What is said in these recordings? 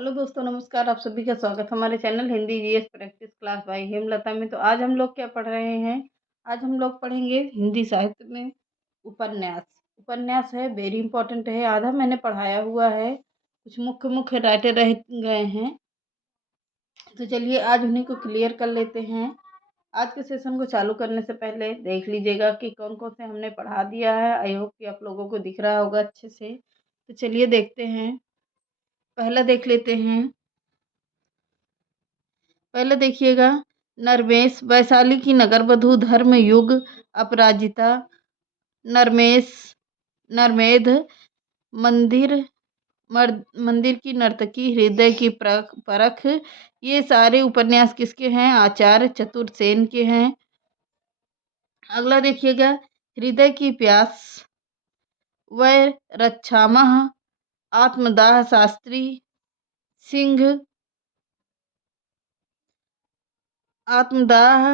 Hello दोस्तों, नमस्कार। आप सभी का स्वागत हमारे channel Hindi GS practice class by Hemlata में। तो आज हम लोग क्या पढ़ रहे हैं? आज हम लोग पढ़ेंगे हिंदी साहित्य में उपन्यास। उपन्यास है, वेरी इंपॉर्टेंट है। आधा मैंने पढ़ाया हुआ है, कुछ मुख्य मुख्य राइटर रह गए हैं। तो चलिए आज उन्हीं को क्लियर कर लेते हैं। आज के सेशन को चालू करने से पहले देख लीजिएगा कि कौन कौन से हमने पढ़ा दिया है। आई होप कि आप लोगों को दिख रहा होगा अच्छे से। तो चलिए देखते हैं। पहला देख लेते हैं। पहले देखिएगा, नरमेश वैशाली की नगरवधू, धर्मयुग, अपराजिता, नरमेश, नरमेध, मंदिर, मंदिर की नर्तकी, हृदय की परख। ये सारे उपन्यास किसके हैं? आचार्य चतुर्सेन के हैं। अगला देखिएगा, हृदय की प्यास, वह रक्षामह, आत्मदाह शास्त्री, सिंह, आत्मदाह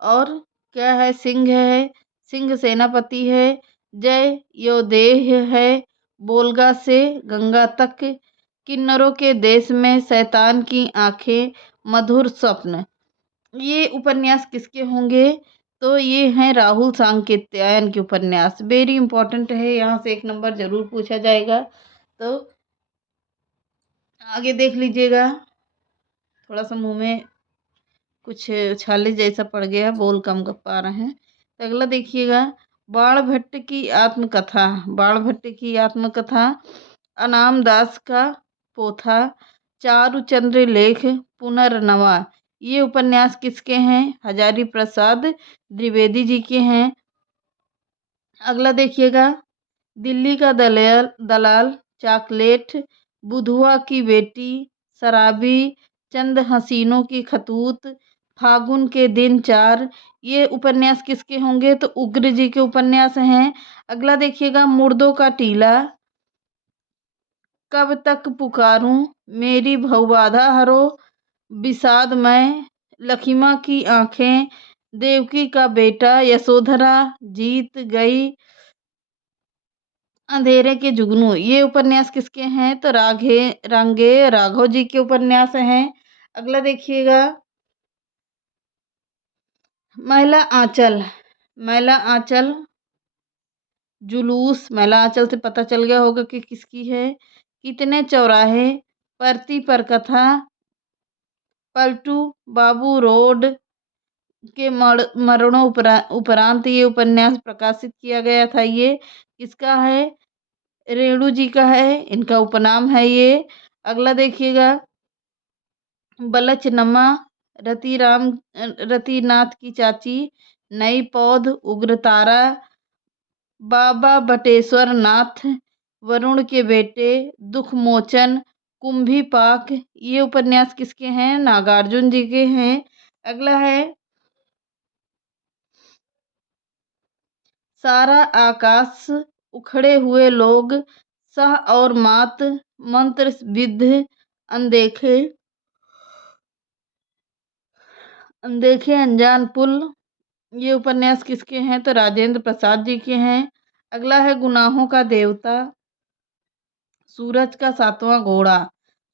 और क्या है? सिंह है, सिंह सेनापति है, जय योदेह है, बोलगा से गंगा तक, किन्नरों के देश में, शैतान की आंखें, मधुर स्वप्न। ये उपन्यास किसके होंगे? तो ये हैं राहुल सांकेत्यायन के उपन्यास। वेरी इंपॉर्टेंट है, यहाँ से 1 नंबर जरूर पूछा जाएगा। तो आगे देख लीजिएगा। थोड़ा सा मुंह में कुछ छाले जैसा पड़ गया, बोल कम कर पा रहे हैं। तो अगला देखिएगा, बाण भट्ट की आत्मकथा। बाण भट्ट की आत्मकथा, अनाम दास का पोथा, चारुचंद्र लेख, पुनर्नवा। ये उपन्यास किसके हैं? हजारी प्रसाद द्विवेदी जी के हैं। अगला देखिएगा, दिल्ली का दलाल, चॉकलेट, बुधवा की बेटी, शराबी, चंद हसीनों की खतूत, फागुन के दिन 4। ये उपन्यास किसके होंगे? तो उग्र जी के उपन्यास हैं। अगला देखिएगा, मुर्दों का टीला, कब तक पुकारूं, मेरी भवबाधा हरो, विषादमय, लखीमा की आंखें, देवकी का बेटा, यशोधरा, जीत गई, अंधेरे के जुगनू। ये उपन्यास किसके हैं? तो रांगे राघव जी के उपन्यास हैं। अगला देखिएगा, महिला आंचल। महिला आंचल जुलूस, महिला आंचल से पता चल गया होगा कि किसकी है। कितने चौराहे, परती पर कथा, पलटू बाबू रोड के मरणों उपरांत ये उपन्यास प्रकाशित किया गया था। ये किसका है? रेणु जी का है, इनका उपनाम है ये। अगला देखिएगा, बलचनमा, रतिनाथ की चाची, नई पौध, उग्रतारा, बाबा बटेश्वर नाथ, वरुण के बेटे, दुख मोचन, कुंभी पाक। ये उपन्यास किसके हैं? नागार्जुन जी के हैं। अगला है, सारा आकाश, उखड़े हुए लोग, सह और मात, मंत्र विद्ध, अनदेखे, अनदेखे अनजान पुल। ये उपन्यास किसके हैं? तो राजेंद्र प्रसाद जी के हैं। अगला है, गुनाहों का देवता, सूरज का सातवां घोड़ा।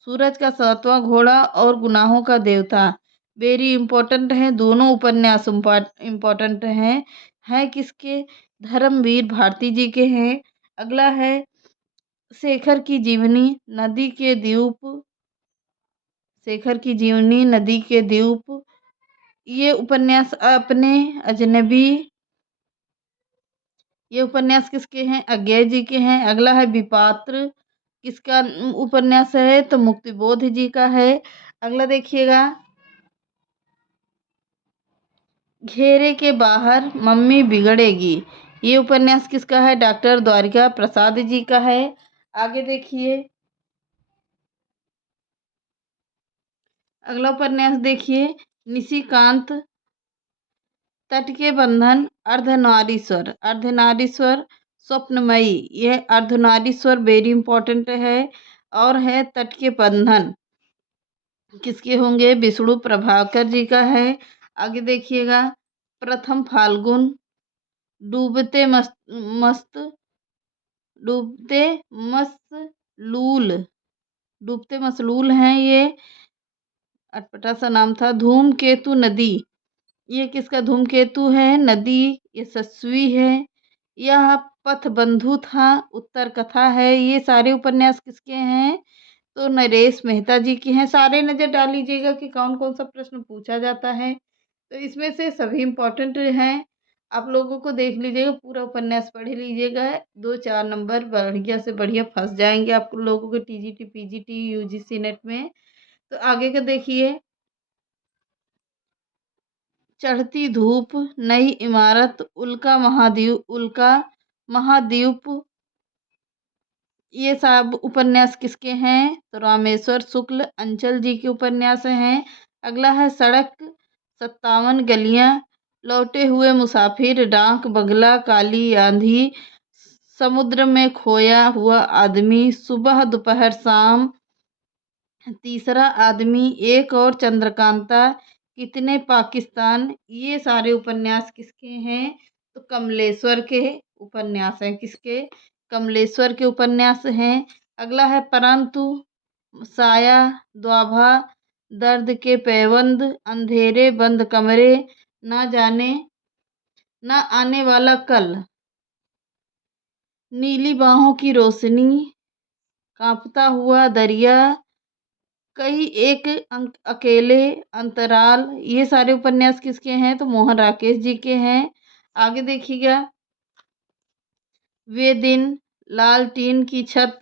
सूरज का सातवां घोड़ा और गुनाहों का देवता वेरी इंपॉर्टेंट है। दोनों उपन्यास इंपॉर्टेंट हैं। है किसके? धर्मवीर भारती जी के हैं। अगला है, शेखर की जीवनी, नदी के द्वीप, शेखर की जीवनी, नदी के द्वीप। ये उपन्यास अपने अजनबी। ये उपन्यास किसके हैं? अज्ञे जी के हैं। अगला है, विपात्र, किसका उपन्यास है? तो मुक्तिबोध जी का है। अगला देखिएगा, घेरे के बाहर, मम्मी बिगड़ेगी। ये उपन्यास किसका है? डॉक्टर द्वारिका प्रसाद जी का है। आगे देखिए, अगला उपन्यास देखिए, निशिकांत, तट के बंधन, अर्धनारीश्वर। अर्धनारीश्वर स्वप्नमयी। यह अर्धनारीश्वर वेरी इंपॉर्टेंट है। और है, तट के बंधन किसके होंगे? विष्णु प्रभाकर जी का है। आगे देखिएगा, प्रथम फाल्गुन, डूबते मस्त मस्त, डूबते मस्त लूल, डूबते मसलूल हैं ये, अटपटा सा नाम था। धूमकेतु नदी, ये किसका धूमकेतु है? नदी यशस्वी है। यह पथबंधु था, उत्तर कथा है। ये सारे उपन्यास किसके हैं? तो नरेश मेहता जी के हैं। सारे नज़र डाल लीजिएगा कि कौन कौन सा प्रश्न पूछा जाता है। तो इसमें से सभी इम्पोर्टेंट हैं, आप लोगों को देख लीजिएगा, पूरा उपन्यास पढ़ लीजिएगा। 2-4 नंबर बढ़िया से बढ़िया फंस जाएंगे आप लोगों को टीजीटी पीजीटी यूजीसी नेट में। तो आगे का देखिए, चढ़ती धूप, नई इमारत, उल्का महाद्वीप, ये सब उपन्यास किसके हैं? तो रामेश्वर शुक्ल अंचल जी के उपन्यास हैं। अगला है सड़क 57 गलियां, लौटे हुए मुसाफिर, डाक बंगला, काली आंधी, समुद्र में खोया हुआ आदमी, सुबह दोपहर शाम, तीसरा आदमी, एक और चंद्रकांता, कितने पाकिस्तान, ये सारे उपन्यास किसके हैं? तो कमलेश्वर के उपन्यास हैं। किसके? कमलेश्वर के उपन्यास हैं। अगला है परंतु, साया, द्वाभा, दर्द के पैबंद, अंधेरे बंद कमरे, ना जाने ना आने वाला कल, नीली बाहों की रोशनी, कांपता हुआ दरिया, कई एक अंक, अकेले, अंतराल, ये सारे उपन्यास किसके हैं? तो मोहन राकेश जी के हैं। आगे देखिएगा, वे दिन, लालटीन की छत,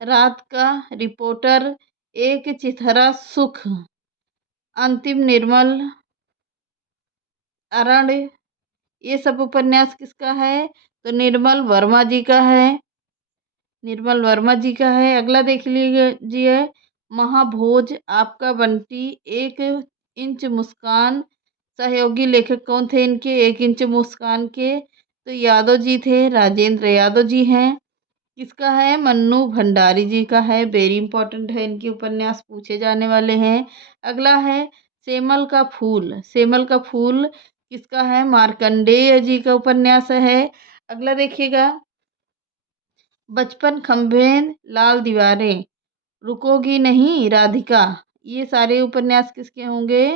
रात का रिपोर्टर, एक चिथरा सुख, अंतिम निर्मल, अरण्य, ये सब उपन्यास किसका है? तो निर्मल वर्मा जी का है। निर्मल वर्मा जी का है। अगला देख लीजिए, महाभोज, आपका बंटी, एक इंच मुस्कान, सहयोगी लेखक कौन थे इनके? एक इंच मुस्कान के तो यादव जी थे, राजेंद्र यादव जी हैं। किसका है? मन्नू भंडारी जी का है। वेरी इंपॉर्टेंट है, इनके उपन्यास पूछे जाने वाले हैं। अगला है सेमल का फूल, सेमल का फूल किसका है? मार्कंडेय जी का उपन्यास है। अगला देखिएगा, बचपन खंभे, लाल दीवारें, रुकोगी नहीं राधिका, ये सारे उपन्यास किसके होंगे?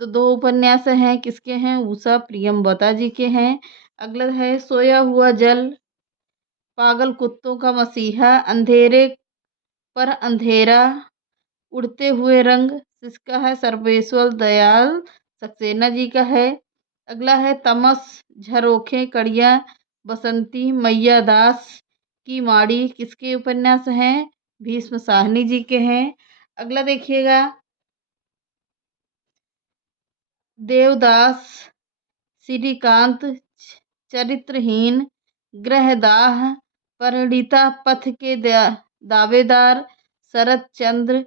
तो 2 उपन्यास हैं। किसके हैं? उषा प्रियमवदा जी के हैं। अगला है सोया हुआ जल, पागल कुत्तों का मसीहा, अंधेरे पर अंधेरा, उड़ते हुए रंग, किसका है? सर्वेश्वर दयाल सक्सेना जी का है। अगला है तमस, झरोखे, कड़िया, बसंती, मैया दास की माड़ी, किसके उपन्यास हैं? भीष्म साहनी जी के हैं। अगला देखिएगा, देवदास, श्रीकांत, चरित्रहीन, ग्रहदाह, परिणीता, पथ के दावेदार, शरत चंद्र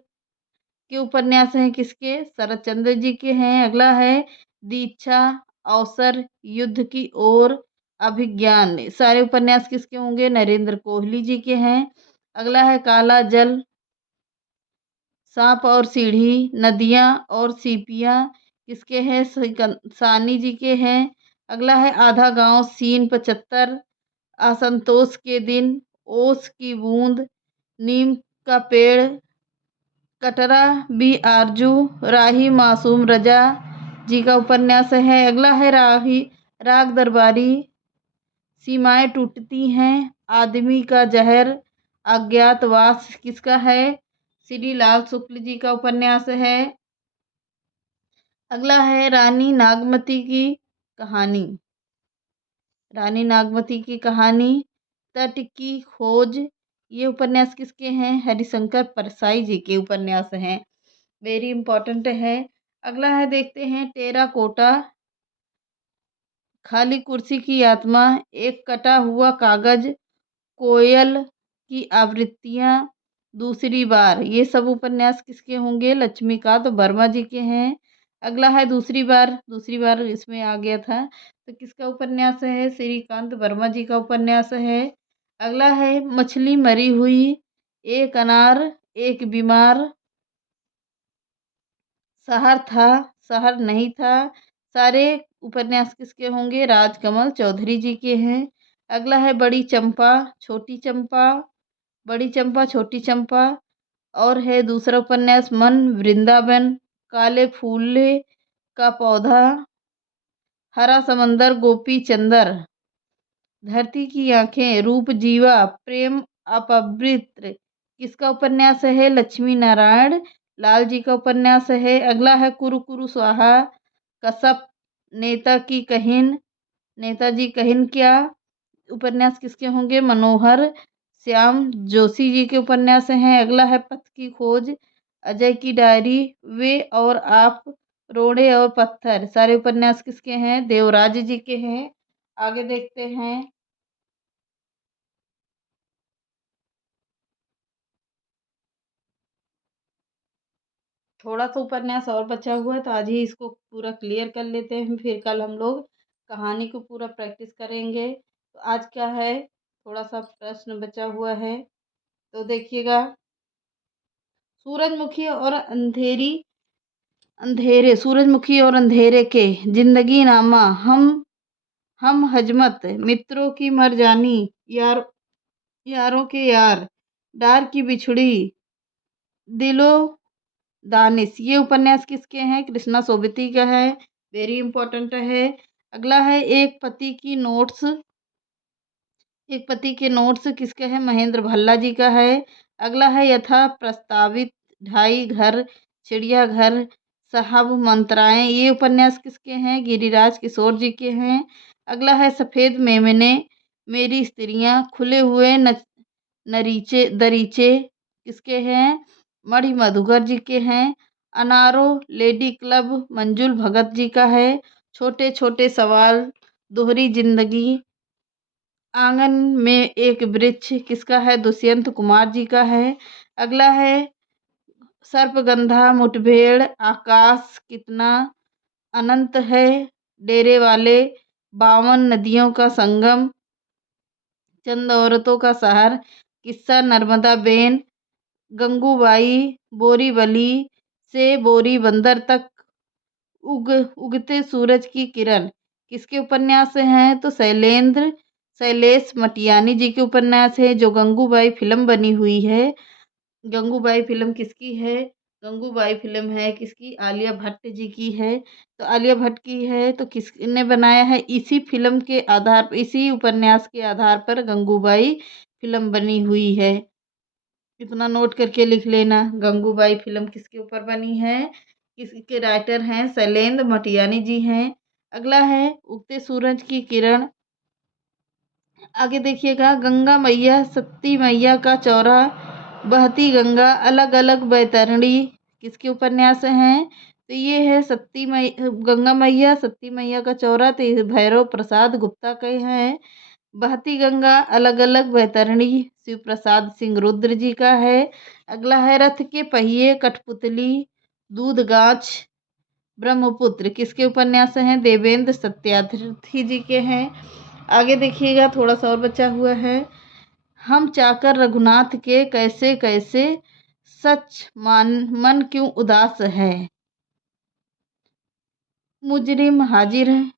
के उपन्यास हैं। किसके? शरत चंद्र जी के हैं। अगला है दीक्षा, अवसर, युद्ध की ओर, अभिज्ञान, सारे उपन्यास किसके होंगे? नरेंद्र कोहली जी के हैं। अगला है काला जल, सांप और सीढ़ी, नदियाँ और सीपियाँ, किसके हैं? सानी जी के हैं। अगला है आधा गांव, सीन 75, असंतोष के दिन, ओस की बूंद, नीम का पेड़, कटरा बी आरजू, राही मासूम रजा जी का उपन्यास है। अगला है राग दरबारी, सीमाएं टूटती हैं, आदमी का जहर, अज्ञातवास, किसका है? श्री लाल शुक्ल जी का उपन्यास है। अगला है रानी नागमती की कहानी, रानी नागमती की कहानी, तट की खोज, ये उपन्यास किसके हैं? हरिशंकर परसाई जी के उपन्यास हैं। वेरी इंपॉर्टेंट है। अगला है देखते हैं टेराकोटा, खाली कुर्सी की आत्मा, एक कटा हुआ कागज, कोयल की आवृत्तियां, दूसरी बार, ये सब उपन्यास किसके होंगे? लक्ष्मीकांत वर्मा जी के हैं। अगला है दूसरी बार, दूसरी बार इसमें आ गया था, तो किसका उपन्यास है? श्रीकांत वर्मा जी का उपन्यास है। अगला है मछली मरी हुई, एक अनार, एक बीमार, शहर था, शहर नहीं था, सारे उपन्यास किसके होंगे? राजकमल चौधरी जी के हैं। अगला है बड़ी चंपा, छोटी चंपा, बड़ी चंपा, छोटी चंपा, और है दूसरा उपन्यास मन वृंदावन, काले फूले का पौधा, हरा समंदर, गोपी चंदर, धरती की आंखें, रूप जीवा, प्रेम अपवित्र। किसका उपन्यास है? लक्ष्मी नारायण लाल जी का उपन्यास है। अगला है कुरु कुरु स्वाहा, कसप, नेता की कहिन, नेताजी कहिन क्या उपन्यास किसके होंगे? मनोहर श्याम जोशी जी के उपन्यास हैं। अगला है पथ की खोज, अजय की डायरी, वे और आप, रोड़े और पत्थर, सारे उपन्यास किसके हैं? देवराज जी के हैं। आगे देखते हैं। थोड़ा सा उपन्यास और बचा हुआ है तो आज ही इसको पूरा क्लियर कर लेते हैं, फिर कल हम लोग कहानी को पूरा प्रैक्टिस करेंगे। तो आज क्या है, थोड़ा सा प्रश्न बचा हुआ है तो देखिएगा। सूरजमुखी और अंधेरे, सूरजमुखी और अंधेरे के, जिंदगी नामा, हम हजमत, मित्रों की मरजानी, यार यारों के यार, डार की बिछड़ी, दिलो दानिश, ये उपन्यास किसके हैं? कृष्णा सोबती का है। वेरी इंपॉर्टेंट है। अगला है एक पति के नोट्स किसके हैं? महेंद्र भल्ला जी का है। अगला है यथा प्रस्तावित, ढाई घर, चिड़ियाघर, साहब मंत्राएं, ये उपन्यास किसके हैं? गिरिराज किशोर जी के हैं। अगला है सफेद मेमने, मेरी स्त्रियां, खुले हुए नरीचे दरीचे, किसके हैं? मणि मधुकर जी के हैं। अनारो लेडी क्लब, मंजुल भगत जी का है। छोटे छोटे सवाल, दोहरी जिंदगी, आंगन में एक वृक्ष, किसका है? दुष्यंत कुमार जी का है। अगला है सर्पगंधा, मुठभेड़, आकाश कितना अनंत है, डेरे वाले, 52 नदियों का संगम, चंद औरतों का शहर, किस्सा नर्मदा बेन, गंगूबाई, बोरीवली से बोरी बंदर तक, उगते सूरज की किरण, किसके उपन्यास हैं? तो शैलेश मटियानी जी के उपन्यास है। जो गंगूबाई फिल्म बनी हुई है, गंगूबाई फिल्म किसकी है? गंगूबाई फिल्म है किसकी? आलिया भट्ट जी की है। तो आलिया भट्ट की है तो किसने बनाया है? इसी फिल्म के आधार, इसी उपन्यास के आधार पर गंगूबाई फिल्म बनी हुई है। इतना नोट करके लिख लेना। गंगूबाई फिल्म किसके ऊपर बनी है? किसके राइटर हैं? शैलेंद्र मटियानी जी हैं। अगला है उगते सूरज की किरण। आगे देखिएगा, गंगा मैया, सती मैया का चौरा, बहती गंगा, अलग अलग बैतरणी, किसके उपन्यास हैं? तो ये है गंगा मैया, सती मैया का चौरा, तो ये भैरव प्रसाद गुप्ता के हैं। बहती गंगा, अलग अलग बैतरणी, शिव प्रसाद सिंह रुद्र जी का है। अगला है रथ के पहिए, कठपुतली, दूध गाछ, ब्रह्मपुत्र, किसके उपन्यास हैं? देवेंद्र सत्यार्थी जी के हैं। आगे देखिएगा, थोड़ा सा और बचा हुआ है। हम चाकर रघुनाथ के, कैसे कैसे, सच मन क्यों उदास है, मुजरिम हाजिर है,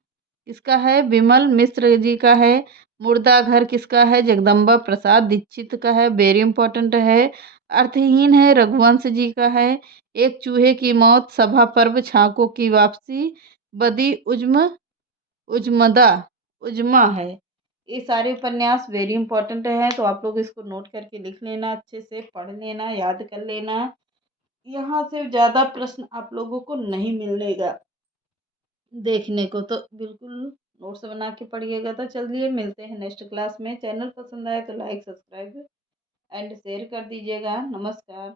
किसका है? विमल मिश्र जी का है। मुर्दा घर किसका है? जगदम्बा प्रसाद दीक्षित का है। वेरी इंपॉर्टेंट है। अर्थहीन है, रघुवंश जी का है। एक चूहे की मौत, सभा पर्व, छाकों की वापसी, बदी उजमदा उजमा है। ये सारे उपन्यास वेरी इंपॉर्टेंट हैं, तो आप लोग इसको नोट करके लिख लेना, अच्छे से पढ़ लेना, याद कर लेना। यहाँ से ज़्यादा प्रश्न आप लोगों को नहीं मिलेगा देखने को, तो बिल्कुल नोट्स बना के पढ़िएगा। तो चलिए मिलते हैं नेक्स्ट क्लास में। चैनल पसंद आए तो लाइक सब्सक्राइब एंड शेयर कर दीजिएगा। नमस्कार।